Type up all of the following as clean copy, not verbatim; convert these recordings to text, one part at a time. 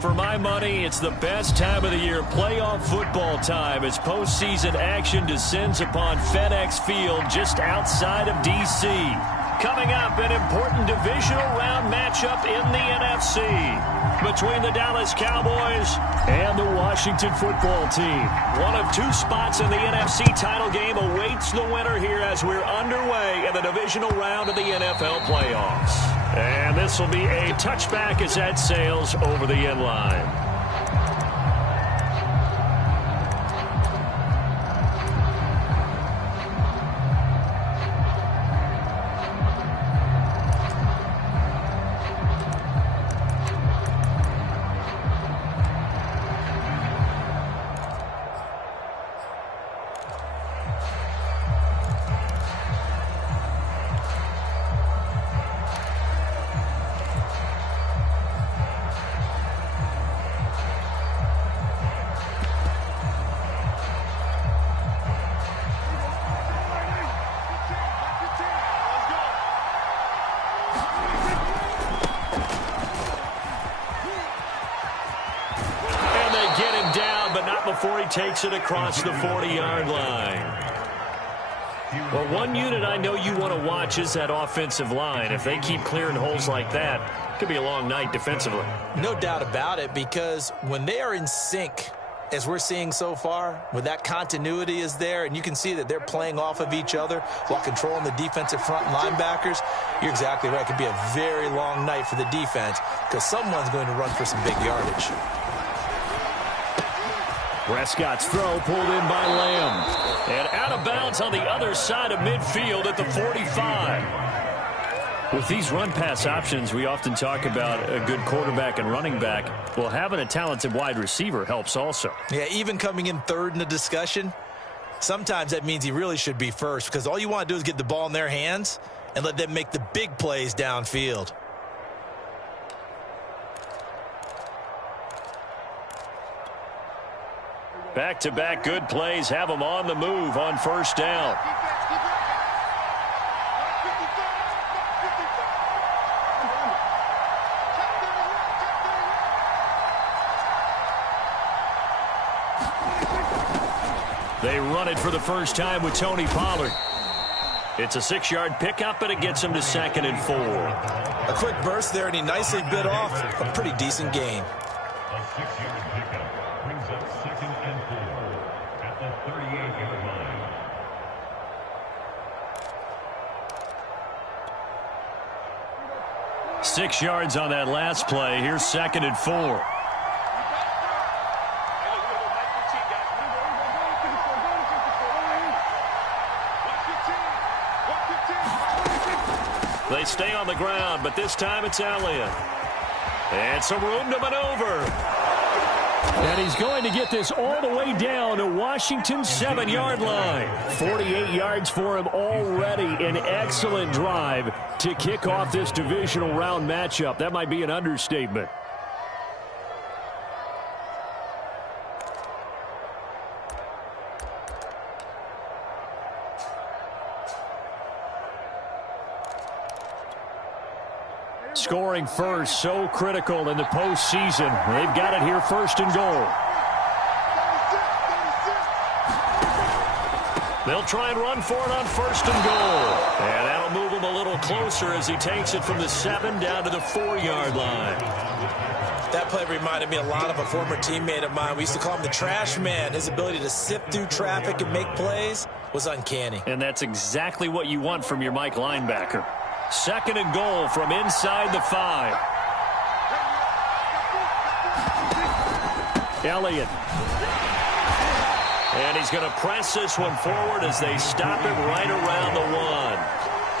For my money, it's the best time of the year, playoff football time, as postseason action descends upon FedEx Field just outside of D.C. Coming up, an important divisional round matchup in the NFC between the Dallas Cowboys and the Washington football team. One of two spots in the NFC title game awaits the winner here as we're underway in the divisional round of the NFL playoffs. And this will be a touchback as that sails over the end line. Before he takes it across the 40-yard line. Well, one unit I know you want to watch is that offensive line. If they keep clearing holes like that, it could be a long night defensively. No doubt about it, because when they are in sync, as we're seeing so far, when that continuity is there, and you can see that they're playing off of each other while controlling the defensive front linebackers, you're exactly right. It could be a very long night for the defense because someone's going to run for some big yardage. Prescott's throw pulled in by Lamb. And out of bounds on the other side of midfield at the 45. With these run-pass options, we often talk about a good quarterback and running back. Well, having a talented wide receiver helps also. Yeah, even coming in third in the discussion, sometimes that means he really should be first, because all you want to do is get the ball in their hands and let them make the big plays downfield. Back-to-back good plays have them on the move on first down. They run it for the first time with Tony Pollard. It's a 6-yard pickup, and it gets him to 2nd and 4. A quick burst there, and he nicely bit off a pretty decent gain. A 6-yard pickup brings up 2nd and 4 at the 38-yard line. Six yards on that last play. Here's 2nd and 4. They stay on the ground, but this time it's Elliott. And some room to maneuver. And he's going to get this all the way down to Washington's 7-yard line. 48 yards for him already. An excellent drive to kick off this divisional round matchup. That might be an understatement. Scoring first, so critical in the postseason. They've got it here, 1st and goal. They'll try and run for it on 1st and goal. And that'll move him a little closer as he takes it from the 7 down to the 4-yard line. That play reminded me a lot of a former teammate of mine. We used to call him the trash man. His ability to sift through traffic and make plays was uncanny. And that's exactly what you want from your Mike linebacker. 2nd and goal from inside the 5. Elliott. And he's going to press this one forward as they stop him right around the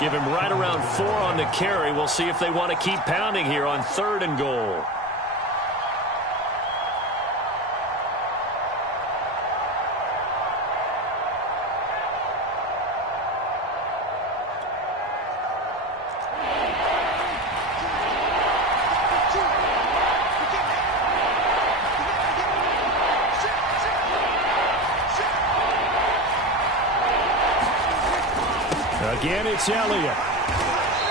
1. Give him right around 4 on the carry. We'll see if they want to keep pounding here on 3rd and goal. Again, it's Elliott.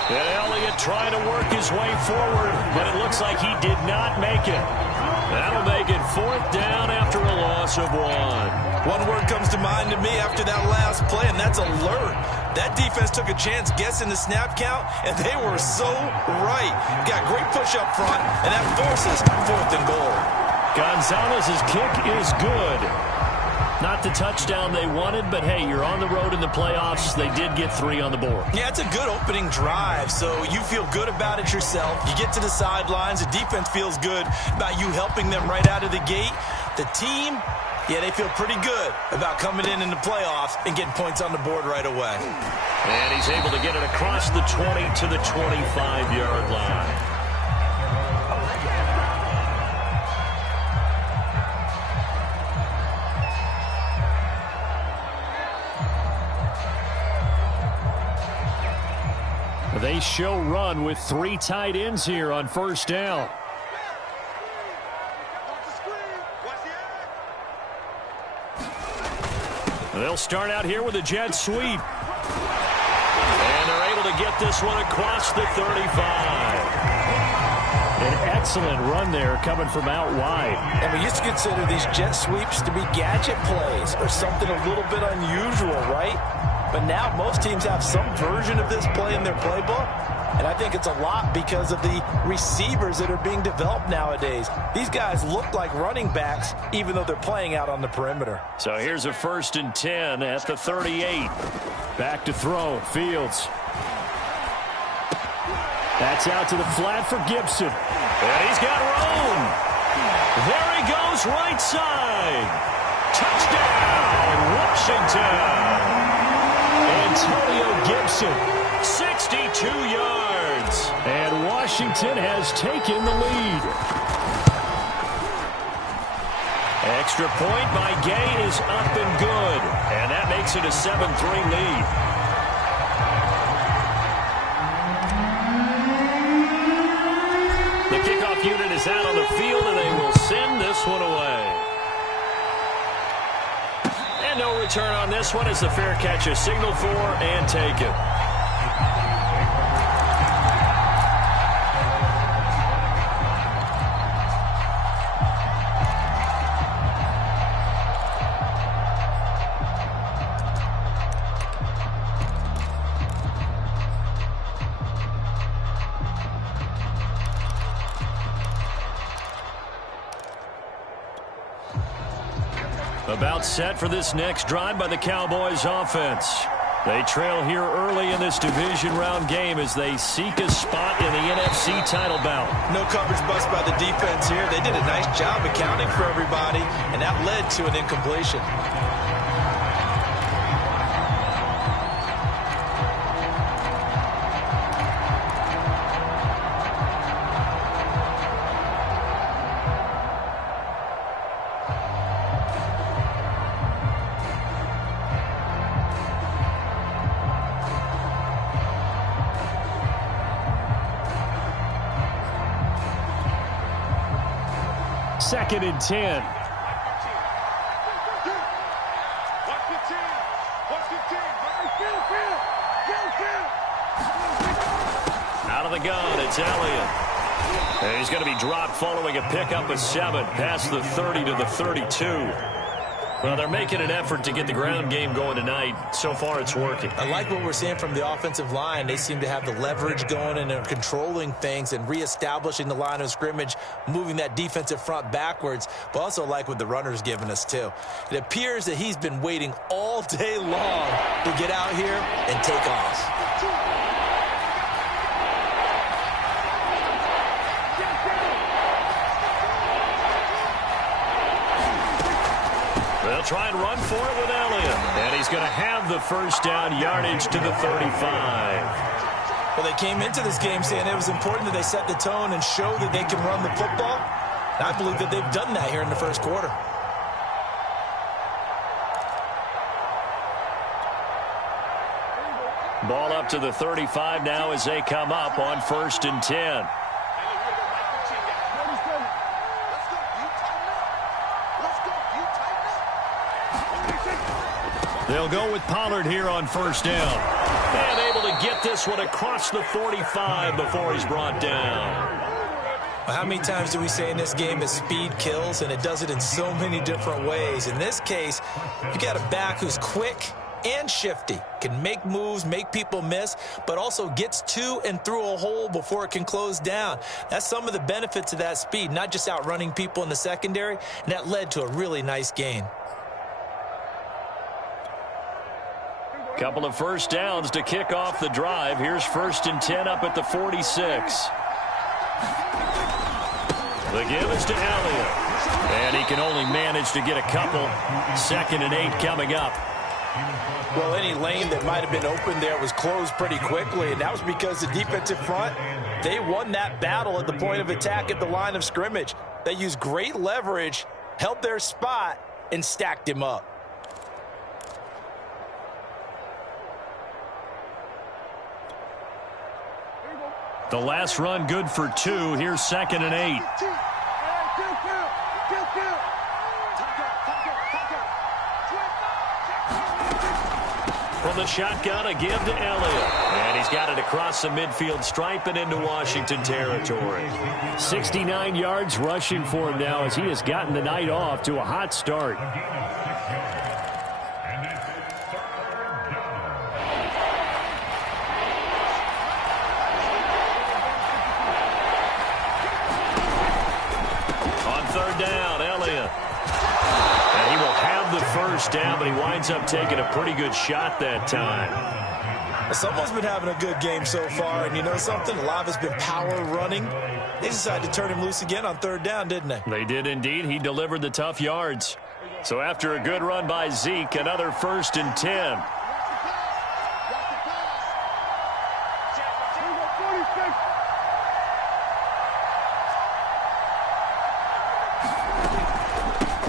And Elliott trying to work his way forward, but it looks like he did not make it. That'll make it 4th down after a loss of 1. One word comes to mind to me after that last play, and that's alert. That defense took a chance guessing the snap count, and they were so right. Got great push up front, and that forces 4th and goal. Gonzalez's kick is good. Not the touchdown they wanted, but hey, you're on the road in the playoffs. They did get 3 on the board. Yeah, it's a good opening drive, so you feel good about it yourself. You get to the sidelines. The defense feels good about you helping them right out of the gate. The team, yeah, they feel pretty good about coming in the playoffs and getting points on the board right away. And he's able to get it across the 20 to the 25-yard line. They show run with 3 tight ends here on 1st down. They'll start out here with a jet sweep. And they're able to get this one across the 35. An excellent run there coming from out wide. And we used to consider these jet sweeps to be gadget plays or something a little bit unusual, right? But now most teams have some version of this play in their playbook. And I think it's a lot because of the receivers that are being developed nowadays. These guys look like running backs even though they're playing out on the perimeter. So here's a 1st and 10 at the 38. Back to throw. Fields. That's out to the flat for Gibson. And he's got room. There he goes right side. Touchdown, Washington. Antonio Gibson, 62 yards. And Washington has taken the lead. Extra point by Gay is up and good. And that makes it a 7-3 lead. The kickoff unit is out on the field, and they will send this one away. And no return on this one as the fair catch is signaled for and taken. About set for this next drive by the Cowboys offense. They trail here early in this division round game as they seek a spot in the NFC title bout. No coverage bust by the defense here. They did a nice job accounting for everybody, and that led to an incompletion. Second and 10. Out of the gun, it's Elliott. And he's going to be dropped following a pickup of 7 past the 30 to the 32. Well, they're making an effort to get the ground game going tonight. So far, it's working. I like what we're seeing from the offensive line. They seem to have the leverage going, and they're controlling things and reestablishing the line of scrimmage, moving that defensive front backwards, but also like what the runner's giving us, too. It appears that he's been waiting all day long to get out here and take off. They'll try and run for it with Elliott. And he's going to have the first down yardage to the 35. Well, they came into this game saying it was important that they set the tone and show that they can run the football. And I believe that they've done that here in the first quarter. Ball up to the 35 now as they come up on 1st and 10. They'll go with Pollard here on 1st down. And able to get this one across the 45 before he's brought down. How many times do we say in this game that speed kills, and it does it in so many different ways? In this case, you got a back who's quick and shifty, can make moves, make people miss, but also gets to and through a hole before it can close down. That's some of the benefits of that speed, not just outrunning people in the secondary, and that led to a really nice gain. Couple of first downs to kick off the drive. Here's 1st and 10 up at the 46. The give is to Elliott. And he can only manage to get a couple. 2nd and 8 coming up. Well, any lane that might have been open there was closed pretty quickly, and that was because the defensive front, they won that battle at the point of attack at the line of scrimmage. They used great leverage, held their spot, and stacked him up. The last run good for 2. Here's 2nd and 8. From the shotgun, a give to Elliott. And he's got it across the midfield stripe and into Washington territory. 69 yards rushing for him now as he has gotten the night off to a hot start. Down, Elliott. And he will have the first down, but he winds up taking a pretty good shot that time. Someone's been having a good game so far, and you know something? A lot of it's been power running. They decided to turn him loose again on 3rd down, didn't they? They did indeed. He delivered the tough yards. So after a good run by Zeke, another 1st and 10.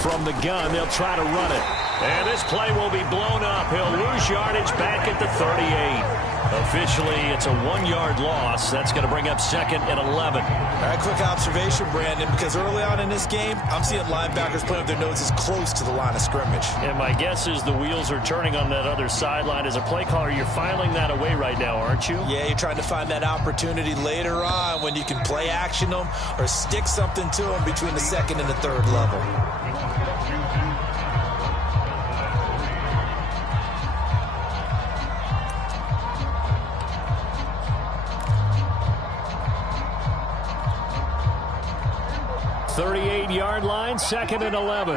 From the gun, they'll try to run it. And this play will be blown up. He'll lose yardage back at the 38. Officially, it's a 1-yard loss. That's going to bring up 2nd and 11. All right, quick observation, Brandon, because early on in this game, I'm seeing linebackers playing with their noses close to the line of scrimmage. And my guess is the wheels are turning on that other sideline. As a play caller, you're filing that away right now, aren't you? Yeah, you're trying to find that opportunity later on when you can play action them or stick something to them between the 2nd and the 3rd level. Yard line, 2nd and 11.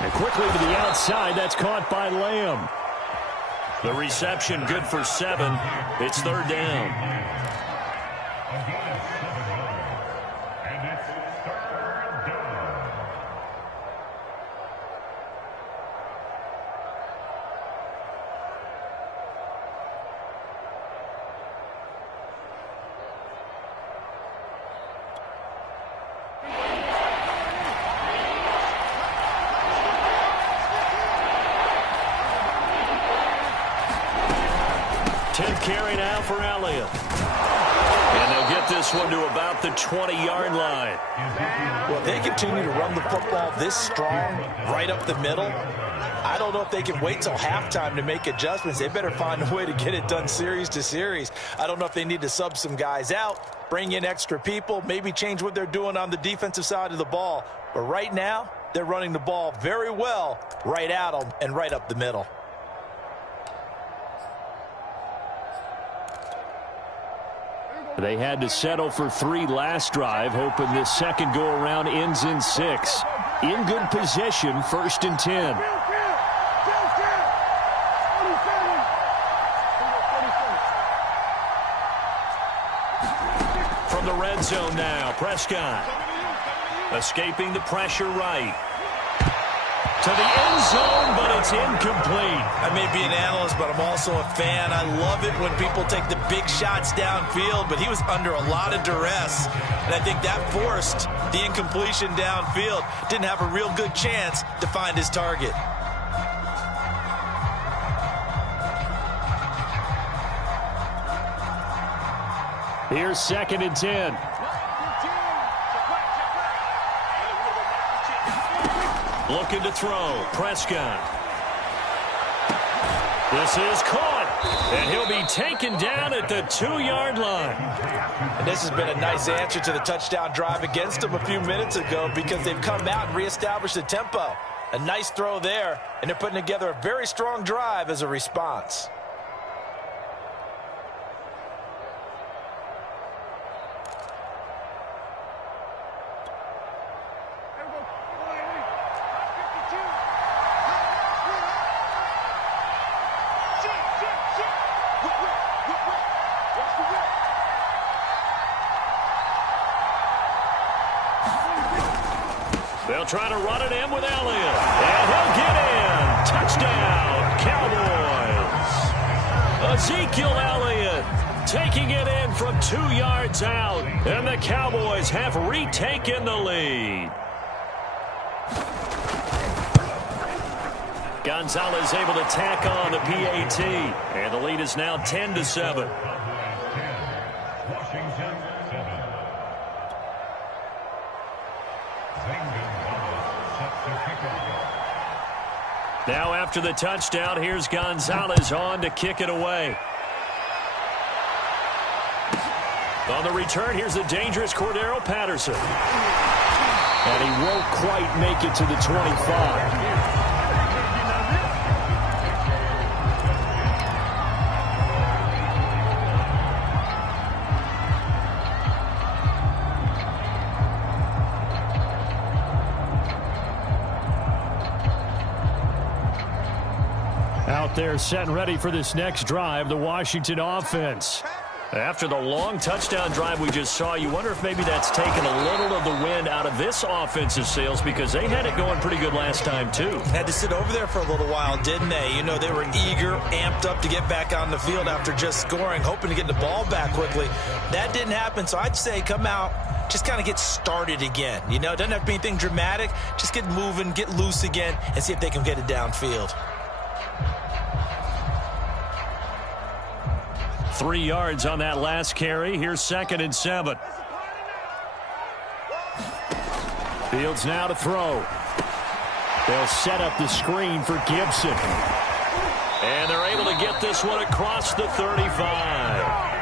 And quickly to the outside, that's caught by Lamb. The reception good for 7. It's 3rd down. Carry now for Elliott. And they'll get this one to about the 20-yard line. Well, they continue to run the football this strong right up the middle. I don't know if they can wait till halftime to make adjustments. They better find a way to get it done series to series. I don't know if they need to sub some guys out, bring in extra people, maybe change what they're doing on the defensive side of the ball. But right now, they're running the ball very well right at them and right up the middle. They had to settle for 3 last drive, hoping this second go-around ends in 6. In good position, 1st and 10. From the red zone now, Prescott. Escaping the pressure right. To the end zone, but it's incomplete. I may be an analyst, but I'm also a fan. I love it when people take the big shots downfield, but he was under a lot of duress. And I think that forced the incompletion downfield. Didn't have a real good chance to find his target. Here's 2nd and 10. Looking to throw. Prescott. This is caught. And he'll be taken down at the 2-yard line. And this has been a nice answer to the touchdown drive against them a few minutes ago because they've come out and reestablished the tempo. A nice throw there, and they're putting together a very strong drive as a response. They'll try to run it in with Elliott. And he'll get in. Touchdown, Cowboys. Ezekiel Elliott taking it in from 2 yards out. And the Cowboys have retaken the lead. Gonzalez able to tack on the PAT. And the lead is now 10-7. Now after the touchdown, here's Gonzalez on to kick it away. On the return, here's the dangerous Cordero Patterson. And he won't quite make it to the 25. Out there set and ready for this next drive, the Washington offense. After the long touchdown drive we just saw, you wonder if maybe that's taken a little of the wind out of this offensive sails because they had it going pretty good last time too. Had to sit over there for a little while, didn't they? You know, they were eager, amped up to get back on the field after just scoring, hoping to get the ball back quickly. That didn't happen, so I'd say come out, just kind of get started again. You know, it doesn't have to be anything dramatic. Just get moving, get loose again, and see if they can get it downfield. 3 yards on that last carry. Here's 2nd and 7. Fields now to throw. They'll set up the screen for Gibson. And they're able to get this one across the 35.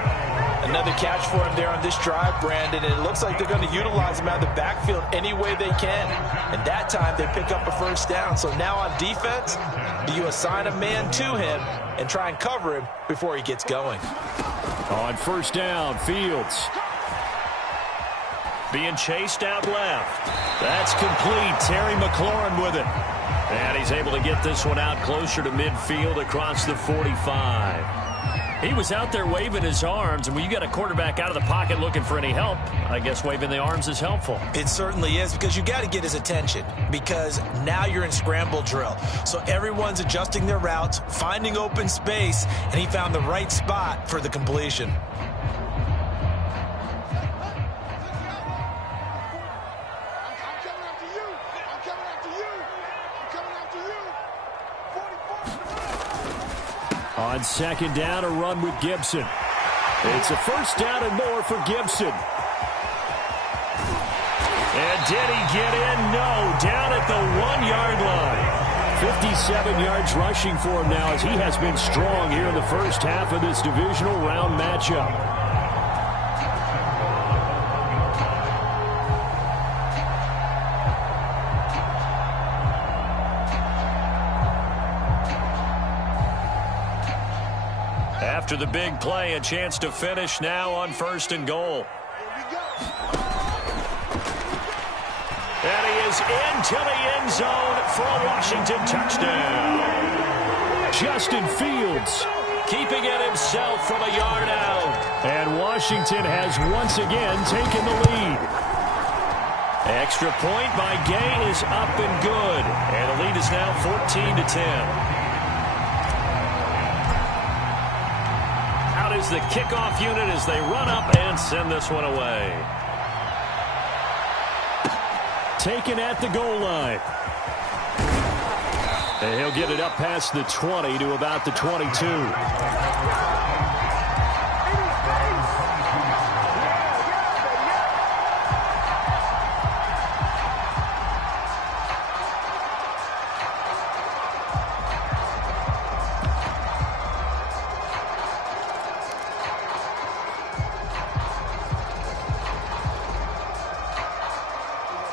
Another catch for him there on this drive, Brandon, and it looks like they're going to utilize him out of the backfield any way they can. And that time they pick up a first down. So now on defense, do you assign a man to him and try and cover him before he gets going? On first down, Fields. Being chased out left. That's complete. Terry McLaurin with it. And he's able to get this one out closer to midfield across the 45. He was out there waving his arms, and when you got a quarterback out of the pocket looking for any help, I guess waving the arms is helpful. It certainly is, because you got to get his attention, because now you're in scramble drill. So everyone's adjusting their routes, finding open space, and he found the right spot for the completion. On second down, a run with Gibson. It's a first down and more for Gibson. And did he get in? No, down at the 1-yard line. 57 yards rushing for him now as he has been strong here in the first half of this divisional round matchup. After the big play, a chance to finish now on 1st and goal. And he is into the end zone for a Washington touchdown. Justin Fields keeping it himself from a yard out. And Washington has once again taken the lead. Extra point by Gay is up and good. And the lead is now 14-10. Is the kickoff unit as they run up and send this one away. Taken at the goal line. And he'll get it up past the 20 to about the 22.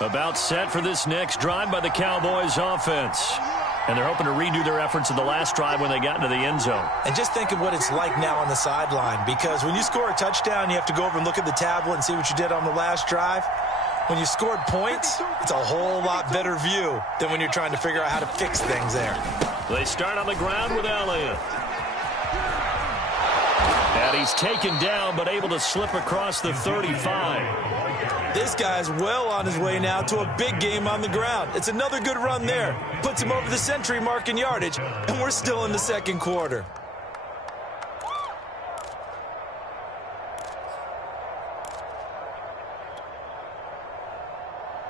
About set for this next drive by the Cowboys offense. And they're hoping to redo their efforts in the last drive when they got into the end zone. And just think of what it's like now on the sideline, because when you score a touchdown, you have to go over and look at the tablet and see what you did on the last drive. When you scored points, it's a whole lot better view than when you're trying to figure out how to fix things there. They start on the ground with Elliott. And he's taken down, but able to slip across the 35. This guy's well on his way now to a big game on the ground. It's another good run there. Puts him over the century mark in yardage, and we're still in the second quarter.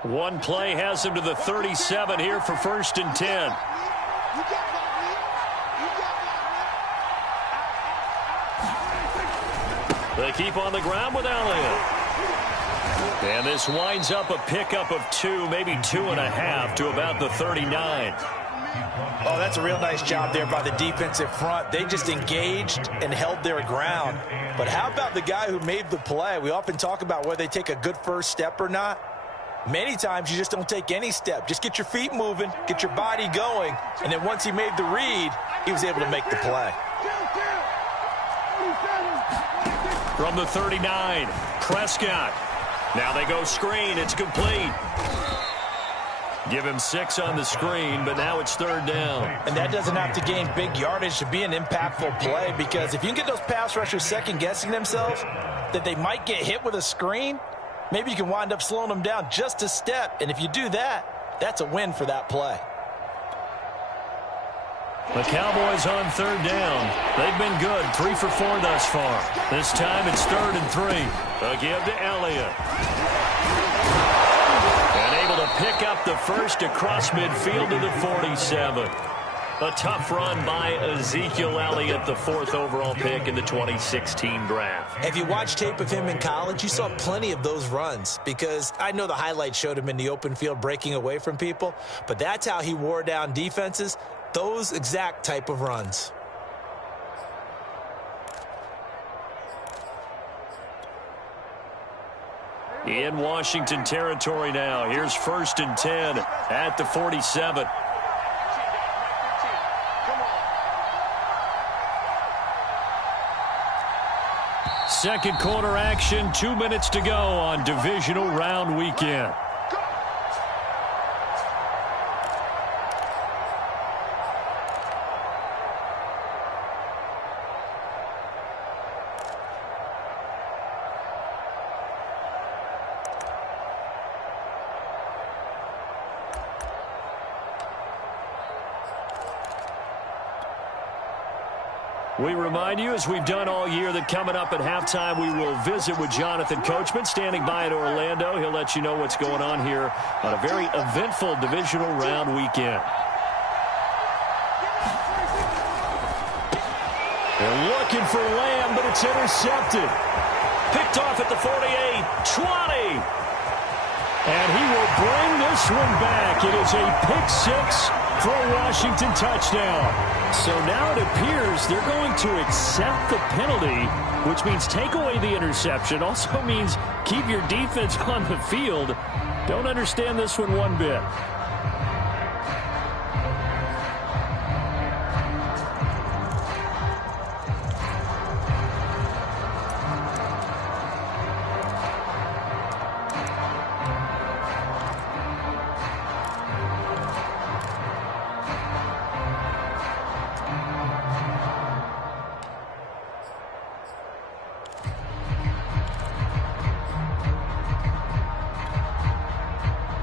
One play has him to the 37 here for 1st and 10. They keep on the ground with Elliott. And this winds up a pickup of 2, maybe 2.5 to about the 39. Oh, that's a real nice job there by the defensive front. They just engaged and held their ground. But how about the guy who made the play? We often talk about whether they take a good first step or not. Many times you just don't take any step. Just get your feet moving, get your body going, and then once he made the read, he was able to make the play. From the 39, Prescott. Now they go screen. It's complete. Give him 6 on the screen, but now it's 3rd down. And that doesn't have to gain big yardage to be an impactful play, because if you can get those pass rushers second-guessing themselves that they might get hit with a screen, maybe you can wind up slowing them down just a step. And if you do that, that's a win for that play. The Cowboys on 3rd down. They've been good, 3 for 4 thus far. This time it's 3rd and 3. A give to Elliott. And able to pick up the first across midfield to the 47. A tough run by Ezekiel Elliott, the 4th overall pick in the 2016 draft. If you watched tape of him in college, you saw plenty of those runs, because I know the highlights showed him in the open field breaking away from people, but that's how he wore down defenses. Those exact type of runs. In Washington territory now. Here's 1st and 10 at the 47. Second quarter action, 2 minutes to go on divisional round weekend. We remind you, as we've done all year, that coming up at halftime, we will visit with Jonathan Coachman, standing by in Orlando. He'll let you know what's going on here on a very eventful divisional round weekend. They're looking for Lamb, but it's intercepted. Picked off at the 48, 20. And he will bring this one back. It is a pick-6 for a Washington touchdown. So now it appears they're going to accept the penalty, which means take away the interception. Also means keep your defense on the field. Don't understand this one bit.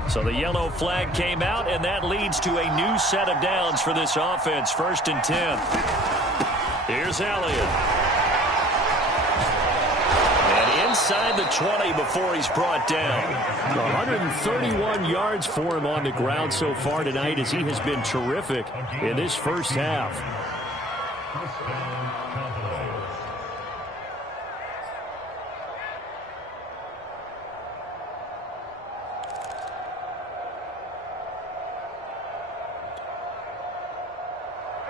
So the yellow flag came out, and that leads to a new set of downs for this offense. 1st and 10. Here's Elliott. And inside the 20 before he's brought down. 131 yards for him on the ground so far tonight, as he has been terrific in this first half.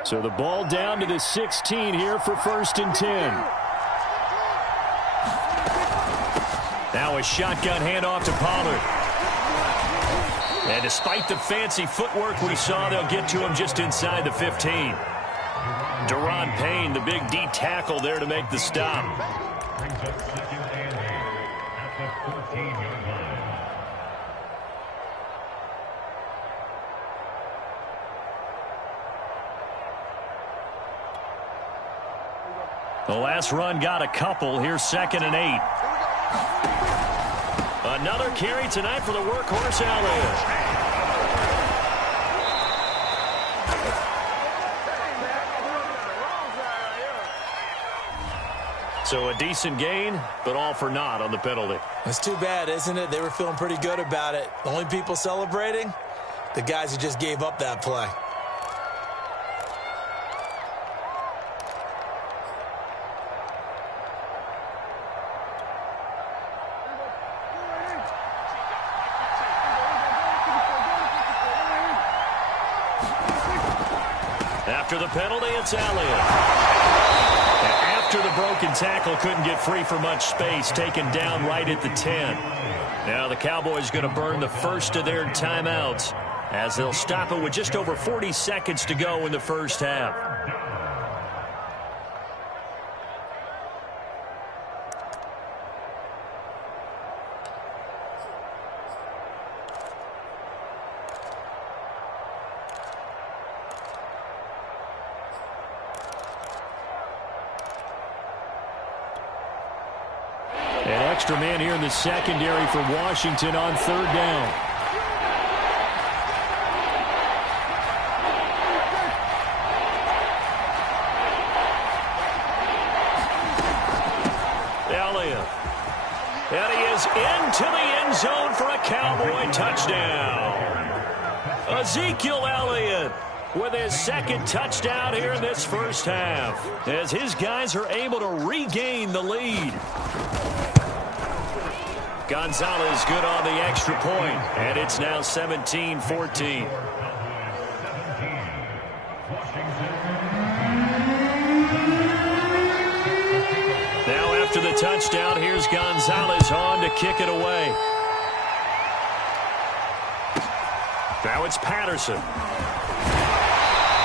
So the ball down to the 16 here for 1st and 10. Now a shotgun handoff to Pollard. And despite the fancy footwork we saw, they'll get to him just inside the 15. Deron Payne, the big D tackle there to make the stop. Brings up second and 8 at the 14-yard line. The last run got a couple. Here's 2nd and 8. Another carry tonight for the workhorse Elliott. So a decent gain, but all for naught on the penalty. It's too bad, isn't it? They were feeling pretty good about it. The only people celebrating, the guys who just gave up that play. After the penalty, it's Elliott. After the broken tackle, couldn't get free for much space, taken down right at the 10. Now the Cowboys going to burn the first of their timeouts as they'll stop it with just over 40 seconds to go in the first half. An extra man here in the secondary for Washington on 3rd down. Elliott. And he is into the end zone for a Cowboy touchdown. Ezekiel Elliott with his 2nd touchdown here in this first half, as his guys are able to regain the lead. Gonzalez good on the extra point, and it's now 17-14. Now after the touchdown, here's Gonzalez on to kick it away. Now it's Patterson.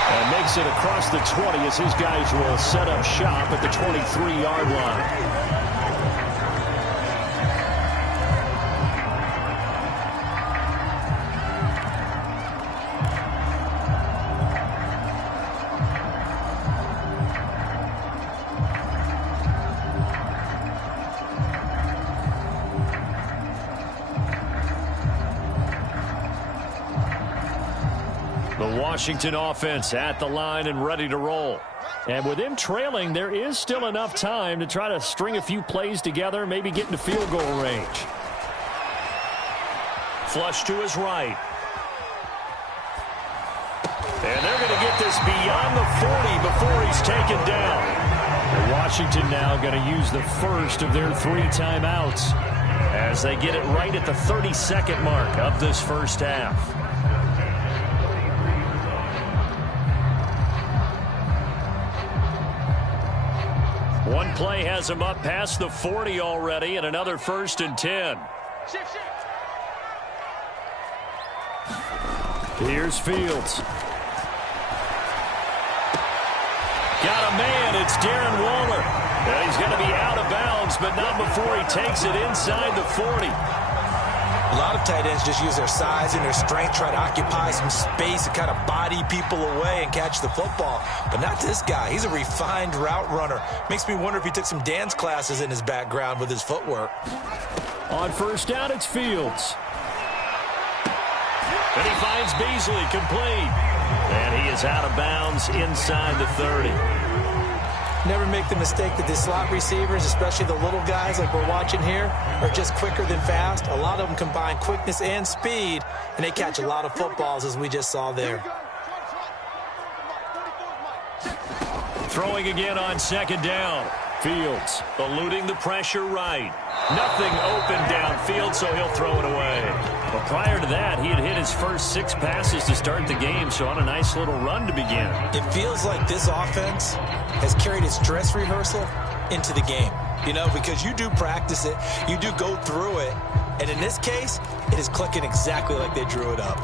And makes it across the 20 as his guys will set up shop at the 23-yard line. Washington offense at the line and ready to roll. And with him trailing, there is still enough time to try to string a few plays together, maybe get into field goal range. Flush to his right. And they're going to get this beyond the 40 before he's taken down. And Washington now going to use the first of their 3 timeouts as they get it right at the 32nd mark of this first half. One play has him up past the 40 already, and another 1st and 10. Here's Fields. Got a man. It's Darren Waller. And he's going to be out of bounds, but not before he takes it inside the 40. A lot of tight ends just use their size and their strength, try to occupy some space and kind of body people away and catch the football. But not this guy. He's a refined route runner. Makes me wonder if he took some dance classes in his background with his footwork. On 1st down, it's Fields. And he finds Beasley complete. And he is out of bounds inside the 30. Never make the mistake that the slot receivers, especially the little guys like we're watching here, are just quicker than fast. A lot of them combine quickness and speed, and they catch a lot of footballs, as we just saw there. Throwing again on 2nd down. Fields eluding the pressure right. Nothing open downfield, so he'll throw it away. But prior to that, he had hit his first 6 passes to start the game, so on a nice little run to begin. It feels like this offense has carried its dress rehearsal into the game. You know, because you do practice it, you do go through it, And in this case, it is clicking exactly like they drew it up.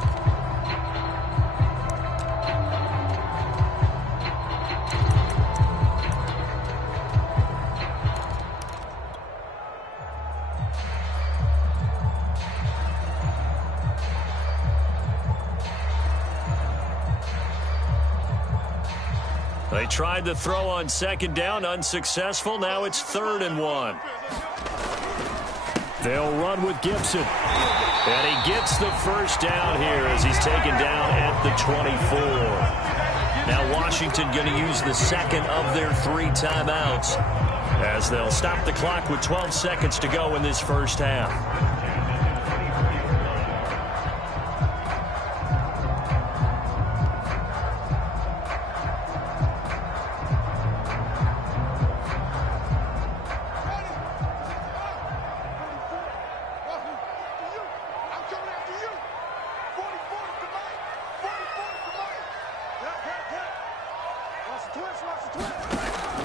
They tried to throw on second down, unsuccessful. Now it's 3rd and 1. They'll run with Gibson. And he gets the first down here as he's taken down at the 24. Now Washington going to use the second of their 3 timeouts as they'll stop the clock with 12 seconds to go in this first half.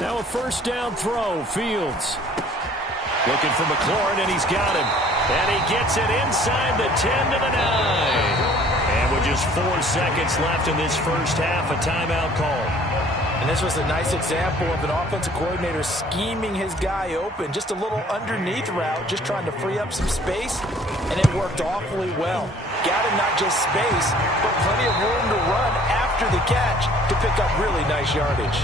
Now a first down throw. Fields looking for McLaurin, and he's got him. And he gets it inside the 10 to the 9. And with just 4 seconds left in this first half, a timeout call. And this was a nice example of an offensive coordinator scheming his guy open. Just a little underneath route, just trying to free up some space, and it worked awfully well. Got him not just space, but plenty of room to run after the catch to pick up really nice yardage.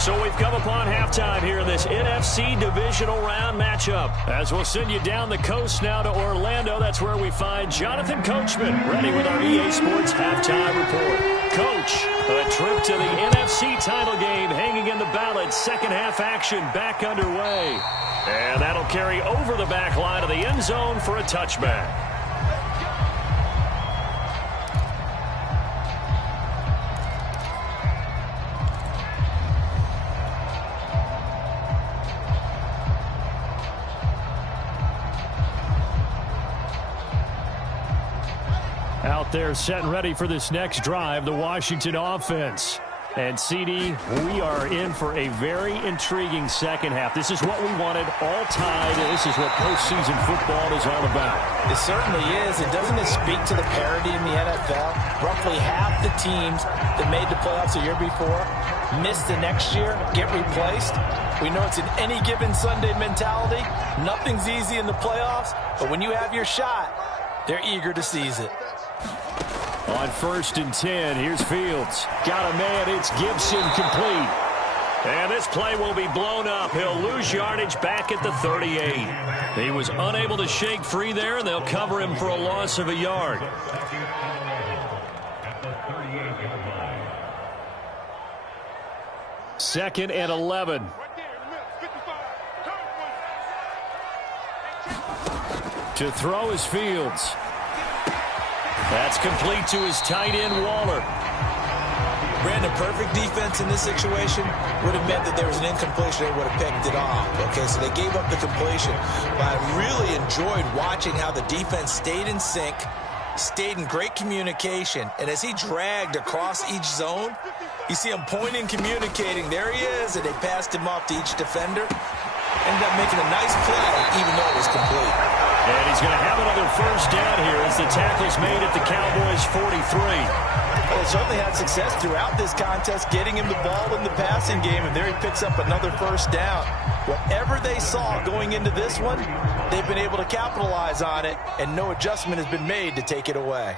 So we've come upon halftime here in this NFC divisional round matchup. As we'll send you down the coast now to Orlando, that's where we find Jonathan Coachman ready with our EA Sports halftime report. Coach, a trip to the NFC title game hanging in the balance. Second half action back underway. And that'll carry over the back line of the end zone for a touchback. Out there set and ready for this next drive, the Washington offense. And CD, we are in for a very intriguing second half. This is what we wanted, all tied, and this is what postseason football is all about. It certainly is. And doesn't it speak to the parity in the NFL? Roughly half the teams that made the playoffs the year before miss the next year, get replaced. We know it's an any given Sunday mentality. Nothing's easy in the playoffs, but when you have your shot, they're eager to seize it. On 1st and 10, here's Fields. Got a man, it's Gibson, complete. And this play will be blown up. He'll lose yardage back at the 38. He was unable to shake free there, and they'll cover him for a loss of a yard. Second and 11. To throw is Fields. That's complete to his tight end, Waller. Brandon, perfect defense in this situation would have meant that there was an incompletion. They would have picked it off. Okay, so they gave up the completion. But I really enjoyed watching how the defense stayed in sync, stayed in great communication, and as he dragged across each zone, you see him pointing, communicating. There he is, and they passed him off to each defender. Ended up making a nice play, even though it was complete. And he's going to have another first down here as the tackle's made at the Cowboys 43. Well, they certainly had success throughout this contest, getting him the ball in the passing game, and there he picks up another first down. Whatever they saw going into this one, they've been able to capitalize on it, and no adjustment has been made to take it away.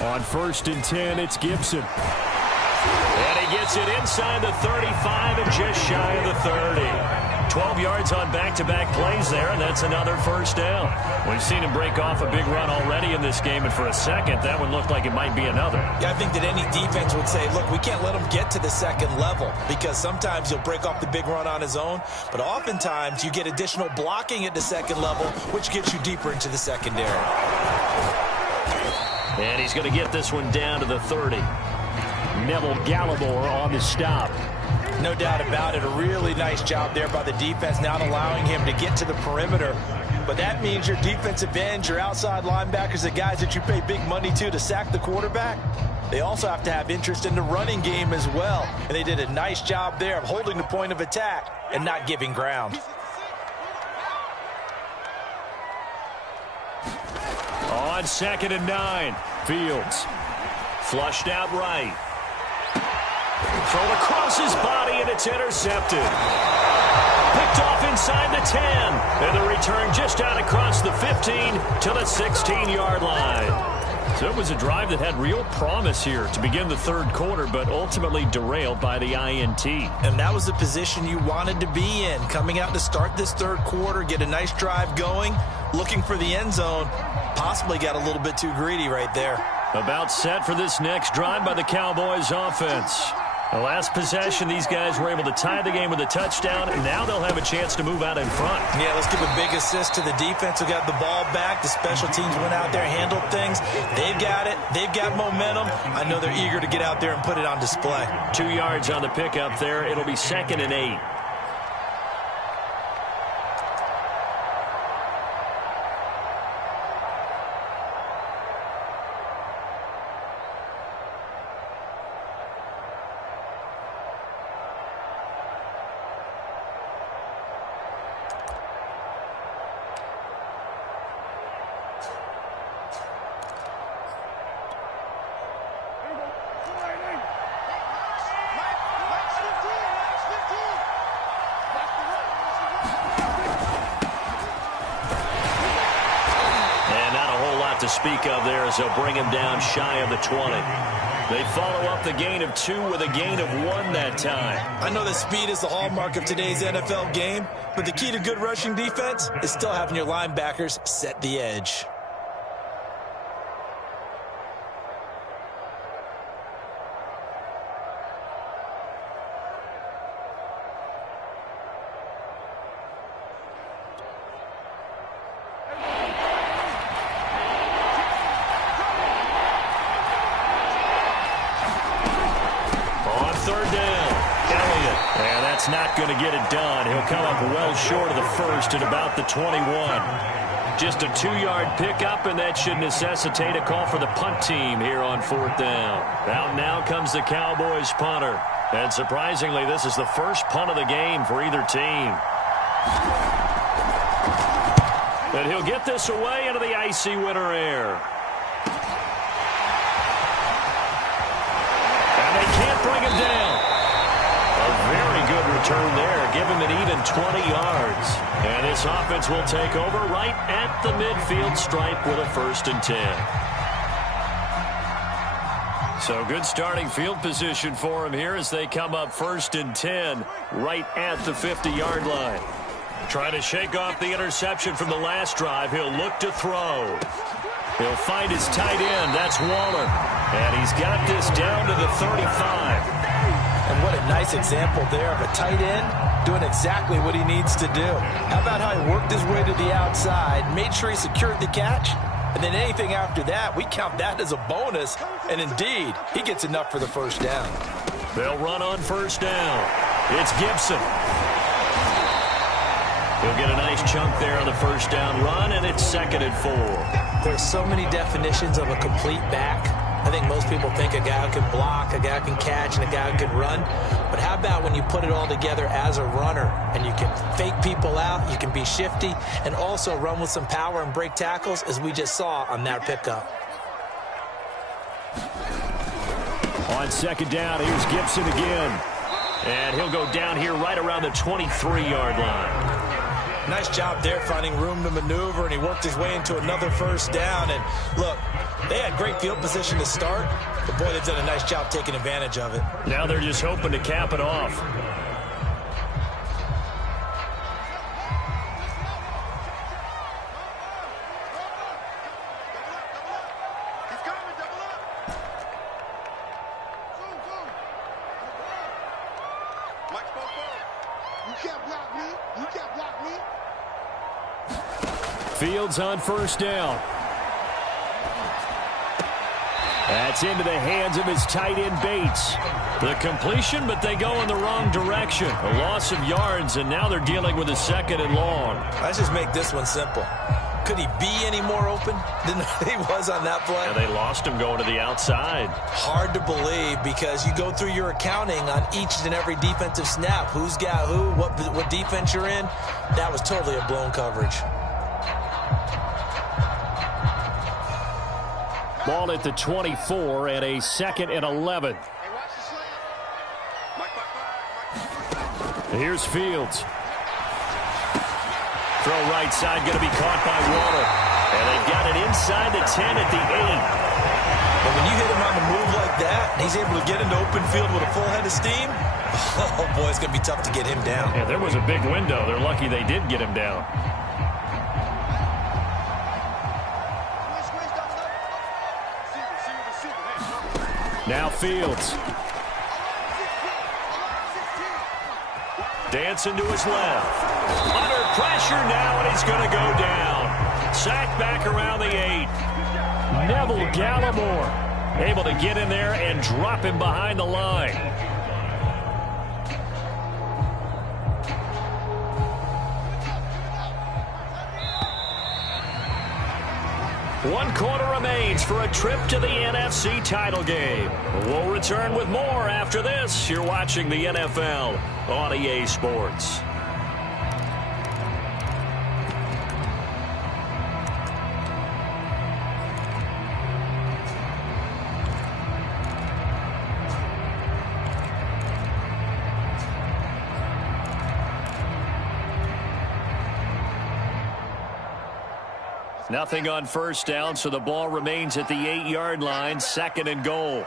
On 1st and 10, it's Gibson. And he gets it inside the 35 and just shy of the 30. 12 yards on back-to-back plays there, and that's another first down. We've seen him break off a big run already in this game, and for a second, that one looked like it might be another. Yeah, I think that any defense would say, look, we can't let him get to the second level, because sometimes he'll break off the big run on his own, but oftentimes you get additional blocking at the second level, which gets you deeper into the secondary. And he's going to get this one down to the 30. Neville Gallimore on the stop. No doubt about it. A really nice job there by the defense, not allowing him to get to the perimeter. But that means your defensive ends, your outside linebackers, the guys that you pay big money to sack the quarterback, they also have to have interest in the running game as well. And they did a nice job there of holding the point of attack and not giving ground. on 2nd and 9. Fields flushed out right. Thrown across his body, and it's intercepted. Picked off inside the 10. And the return just out across the 15 to the 16-yard line. So it was a drive that had real promise here to begin the third quarter, but ultimately derailed by the INT. And that was the position you wanted to be in. Coming out to start this third quarter, get a nice drive going, looking for the end zone. Possibly got a little bit too greedy right there. About set for this next drive by the Cowboys offense. The last possession, these guys were able to tie the game with a touchdown, and now they'll have a chance to move out in front. Yeah, let's give a big assist to the defense who got the ball back. The special teams went out there, handled things. They've got it. They've got momentum. I know they're eager to get out there and put it on display. 2 yards on the pickup there. It'll be 2nd and 8. To speak of there as they'll bring him down shy of the 20. They follow up the gain of 2 with a gain of 1 that time. I know that speed is the hallmark of today's NFL game, but the key to good rushing defense is still having your linebackers set the edge. Not going to get it done. He'll come up well short of the first at about the 21. Just a 2-yard pickup, and that should necessitate a call for the punt team here on 4th down. Out now comes the Cowboys punter. And surprisingly, this is the first punt of the game for either team. And he'll get this away into the icy winter air. And they can't bring him down. Very good return there. Give him an even 20 yards. And this offense will take over right at the midfield stripe with a 1st and 10. So good starting field position for him here as they come up 1st and 10 right at the 50-yard line. Trying to shake off the interception from the last drive. He'll look to throw. He'll find his tight end. That's Waller. And he's got this down to the 35. And what a nice example there of a tight end doing exactly what he needs to do. How about how he worked his way to the outside, made sure he secured the catch, and then anything after that, we count that as a bonus. And indeed, he gets enough for the 1st down. They'll run on 1st down. It's Gibson. He'll get a nice chunk there on the 1st down run, and it's 2nd and 4. There's so many definitions of a complete back. I think most people think a guy who can block, a guy who can catch, and a guy who can run. But how about when you put it all together as a runner and you can fake people out, you can be shifty, and also run with some power and break tackles, as we just saw on that pickup. On 2nd down, here's Gibson again. And he'll go down here right around the 23-yard line. Nice job there finding room to maneuver, and he worked his way into another 1st down. And look, they had great field position to start, but boy, they've done a nice job taking advantage of it. Now they're just hoping to cap it off. Fields on 1st down. That's into the hands of his tight end, Bates. The completion, but they go in the wrong direction. A loss of yards, and now they're dealing with a 2nd and long. Let's just make this one simple. Could he be any more open than he was on that play? Yeah, they lost him going to the outside. Hard to believe, because you go through your accounting on each and every defensive snap. Who's got who, what defense you're in. That was totally a blown coverage. Ball at the 24 and a 2nd and 11. Here's Fields. Throw right side, going to be caught by Waddle. And they've got it inside the 10 at the 8. But when you hit him on the move like that, and he's able to get into open field with a full head of steam, oh boy, it's going to be tough to get him down. Yeah, there was a big window. They're lucky they did get him down. Now Fields. Dancing to his left. Under pressure now, and he's going to go down. Sacked back around the 8. Neville Gallimore able to get in there and drop him behind the line. One quarter remains for a trip to the NFC title game. We'll return with more after this. You're watching the NFL on EA Sports. Nothing on first down, so the ball remains at the 8-yard line, 2nd and goal.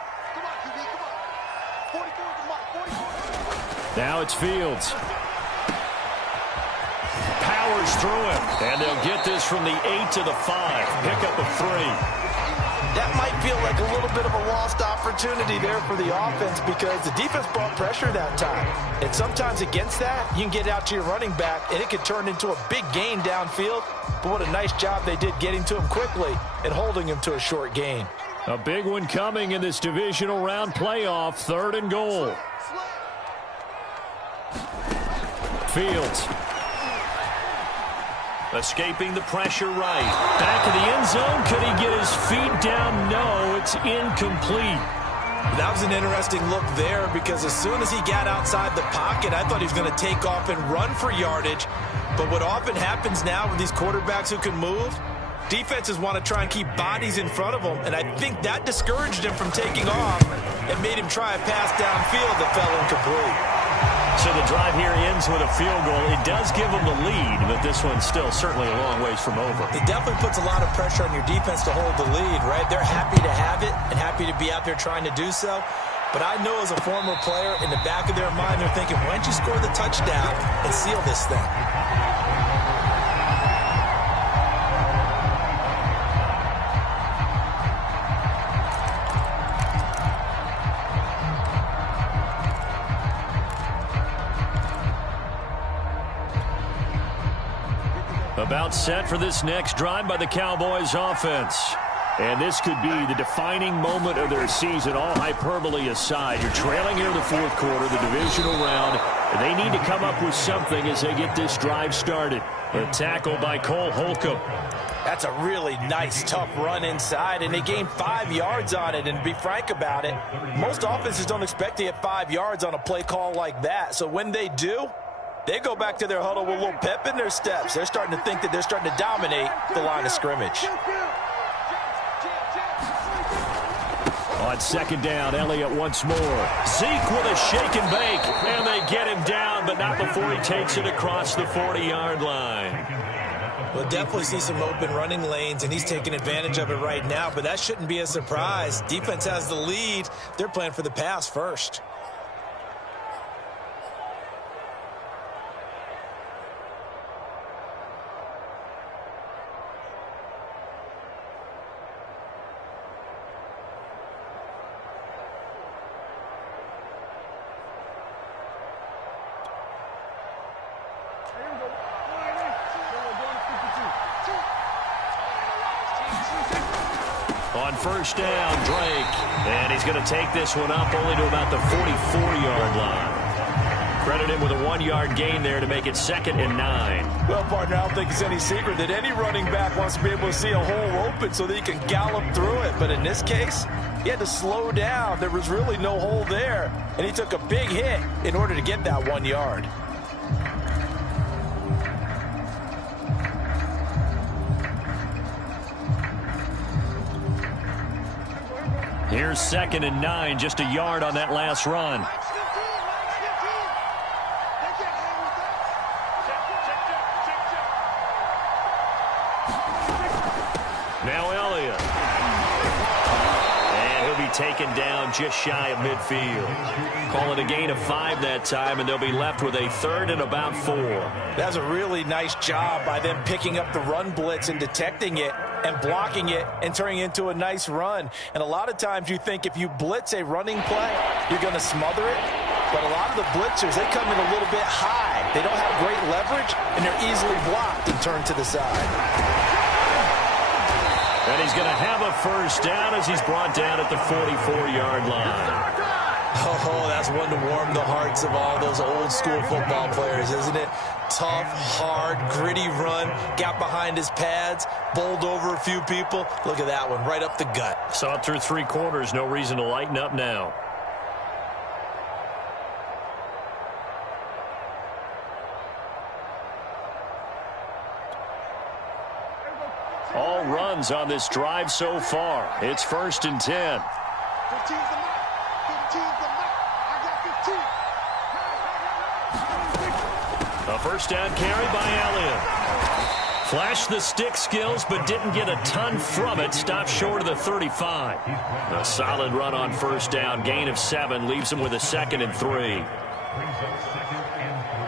Now it's Fields. Powers through him, and they'll get this from the 8 to the 5. Pick up of 3. That might feel like a little bit of a lost opportunity there for the offense because the defense brought pressure that time. And sometimes against that, you can get out to your running back, and it could turn into a big gain downfield. But what a nice job they did getting to him quickly and holding him to a short gain. A big one coming in this divisional round playoff, 3rd and goal. Fields. Escaping the pressure right. Back of the end zone. Could he get his feet down? No, it's incomplete. That was an interesting look there because as soon as he got outside the pocket, I thought he was going to take off and run for yardage. But what often happens now with these quarterbacks who can move, defenses want to try and keep bodies in front of them, and I think that discouraged him from taking off and made him try a pass downfield that fell incomplete. So the drive here ends with a field goal. It does give them the lead, but this one's still certainly a long ways from over. It definitely puts a lot of pressure on your defense to hold the lead, right? They're happy to have it and happy to be out there trying to do so. But I know as a former player, in the back of their mind, they're thinking, why don't you score the touchdown and seal this thing? About set for this next drive by the Cowboys offense. And this could be the defining moment of their season, all hyperbole aside. You're trailing here in the 4th quarter, the divisional round. And they need to come up with something as they get this drive started. A tackle by Cole Holcomb. That's a really nice, tough run inside, and they gained 5 yards on it. And to be frank about it, most offenses don't expect to get 5 yards on a play call like that. So when they do, they go back to their huddle with a little pep in their steps. They're starting to think that they're starting to dominate the line of scrimmage. On 2nd down, Elliott once more. Zeke with a shake and bake. And they get him down, but not before he takes it across the 40-yard line. We'll definitely see some open running lanes, and he's taking advantage of it right now, but that shouldn't be a surprise. Defense has the lead. They're playing for the pass first. On 1st down, Drake. And he's going to take this one up only to about the 44-yard line. Credit him with a 1-yard gain there to make it 2nd and 9. Well, partner, I don't think it's any secret that any running back wants to be able to see a hole open so that he can gallop through it. But in this case, he had to slow down. There was really no hole there. And he took a big hit in order to get that 1 yard. Here's 2nd and 9, just a yard on that last run. Now Elliott. And he'll be taken down just shy of midfield. Call it a gain of 5 that time, and they'll be left with a 3rd and about 4. That's a really nice job by them picking up the run blitz and detecting it and blocking it and turning it into a nice run. And a lot of times you think if you blitz a running play, you're going to smother it. But a lot of the blitzers, they come in a little bit high. They don't have great leverage, and they're easily blocked and turned to the side. And he's going to have a 1st down as he's brought down at the 44-yard line. Oh, that's one to warm the hearts of all those old school football players, isn't it? Tough, hard, gritty run, got behind his pads, bowled over a few people. Look at that one, right up the gut. Saw it through 3 quarters, no reason to lighten up now. All runs on this drive so far. It's 1st and 10. 15's the mark. 15's the mark. I got 15. A 1st down carry by Elliott. Flashed the stick skills, but didn't get a ton from it. Stopped short of the 35. A solid run on 1st down. Gain of 7 leaves him with a 2nd and 3. Brings up 2nd and 3.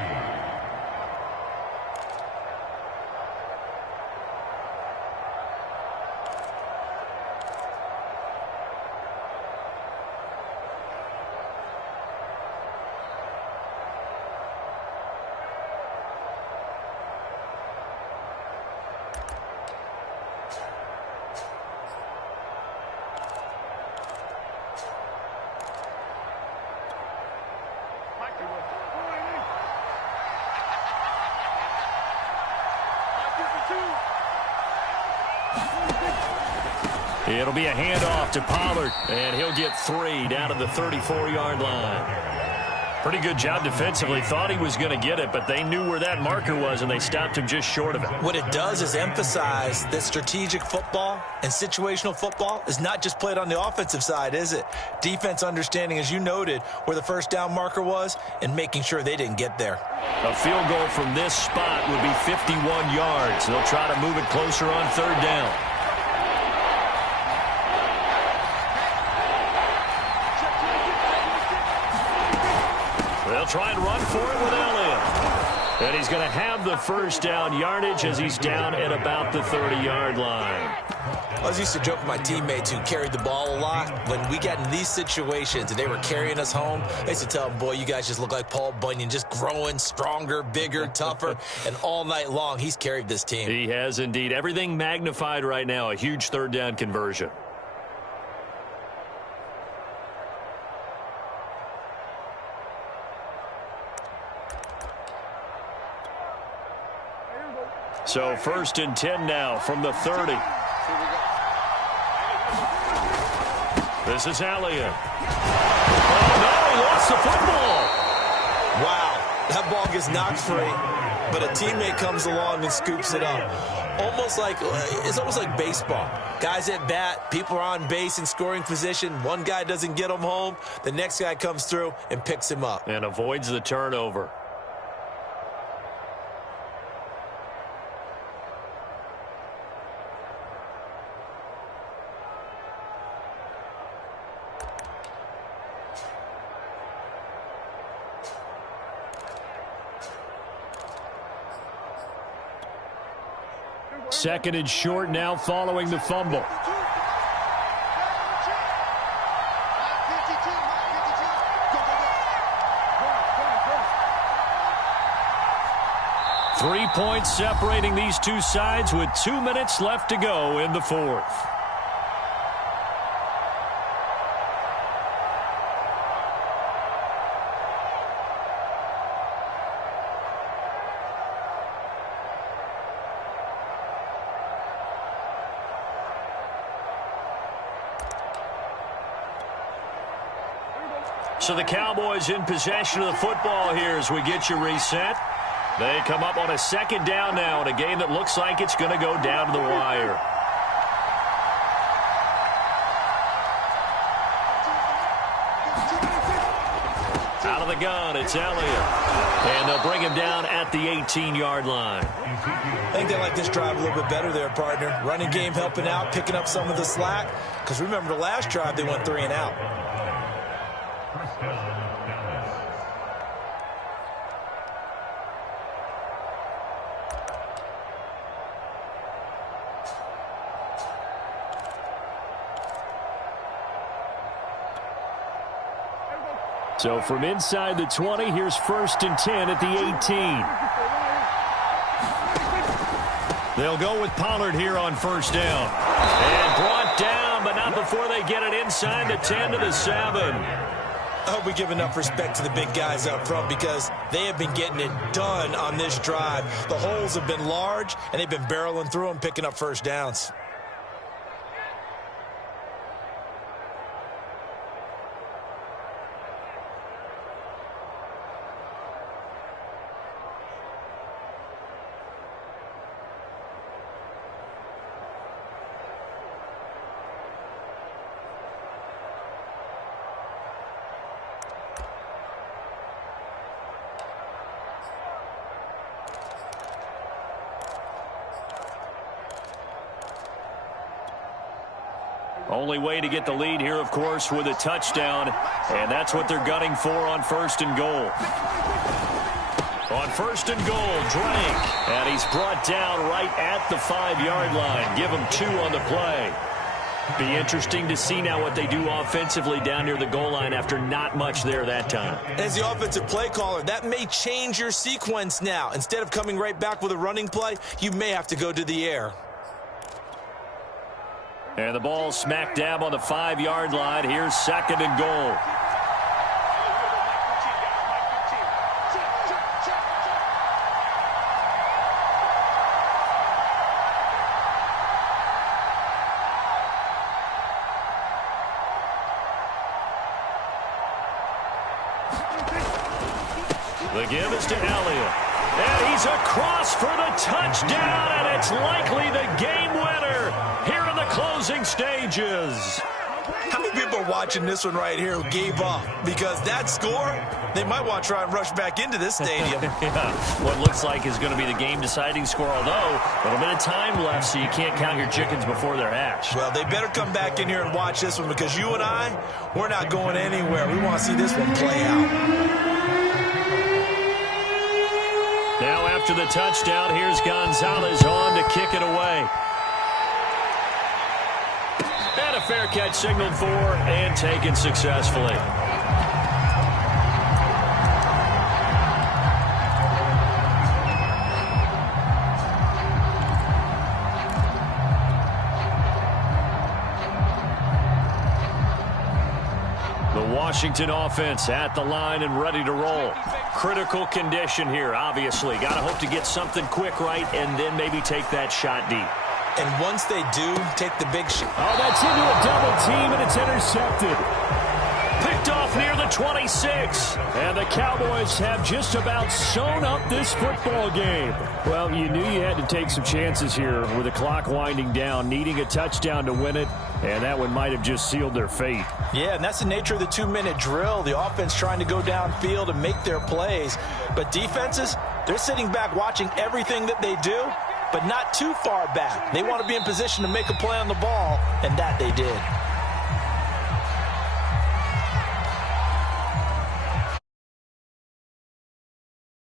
It'll be a handoff to Pollard, and he'll get 3 down to the 34-yard line. Pretty good job defensively. Thought he was going to get it, but they knew where that marker was, and they stopped him just short of it. What it does is emphasize that strategic football and situational football is not just played on the offensive side, is it? Defense understanding, as you noted, where the 1st down marker was and making sure they didn't get there. A field goal from this spot would be 51 yards. They'll try to move it closer on 3rd down. They'll try and run for it with Elliott. And he's going to have the 1st down yardage as he's down at about the 30-yard line. I was used to joke with my teammates who carried the ball a lot. When we got in these situations and they were carrying us home, I used to tell them, boy, you guys just look like Paul Bunyan, just growing stronger, bigger, tougher. And all night long, he's carried this team. He has indeed. Everything magnified right now, a huge 3rd down conversion. So 1st and 10 now from the 30. This is Elliott. Oh, no, he lost the football. Wow, that ball gets knocked free, but a teammate comes along and scoops it up. It's almost like baseball. Guys at bat, people are on base in scoring position. One guy doesn't get him home. The next guy comes through and picks him up. And avoids the turnover. Second and short now following the fumble. Three points separating these two sides with 2 minutes left to go in the 4th. So the Cowboys in possession of the football here as we get you reset. They come up on a 2nd down now in a game that looks like it's going to go down to the wire. the gun. It's Elliott. And they'll bring him down at the 18-yard line. I think they like this drive a little bit better there, partner. Running game helping out, picking up some of the slack. Because remember the last drive, they went 3 and out. First down, Dallas. So from inside the 20, here's 1st and 10 at the 18. They'll go with Pollard here on 1st down. And brought down, but not before they get it inside the 10 to the 7. I hope we give enough respect to the big guys up front because they have been getting it done on this drive. The holes have been large, and they've been barreling through them, picking up 1st downs. Only way to get the lead here, of course, with a touchdown. And that's what they're gunning for on 1st and goal. On 1st and goal, Drake. And he's brought down right at the 5-yard line. Give him 2 on the play. Be interesting to see now what they do offensively down near the goal line after not much there that time. As the offensive play caller, that may change your sequence now. Instead of coming right back with a running play, you may have to go to the air. And the ball smack dab on the 5-yard line. Here's 2nd and goal. The give is to Elliott. And he's across for the touchdown, and it's likely the game winner here in the closing stages. How many people are watching this one right here who gave up? Because that score, they might want to try and rush back into this stadium. Yeah, what looks like is going to be the game-deciding score, although a little bit of time left, so you can't count your chickens before they're hatched. Well, they better come back in here and watch this one because you and I, we're not going anywhere. We want to see this one play out. Now after the touchdown, here's Gonzalez on to kick it away. And a fair catch signaled for and taken successfully. The Washington offense at the line and ready to roll. Critical condition here, obviously. Got to hope to get something quick right and then maybe take that shot deep. And once they do, take the big shot. Oh, that's into a double team, and it's intercepted. Picked off near the 26. And the Cowboys have just about sewn up this football game. Well, you knew you had to take some chances here with the clock winding down, needing a touchdown to win it, and that one might have just sealed their fate. Yeah, and that's the nature of the 2-minute drill. The offense trying to go downfield and make their plays. But defenses, they're sitting back watching everything that they do, but not too far back. They want to be in position to make a play on the ball, and that they did.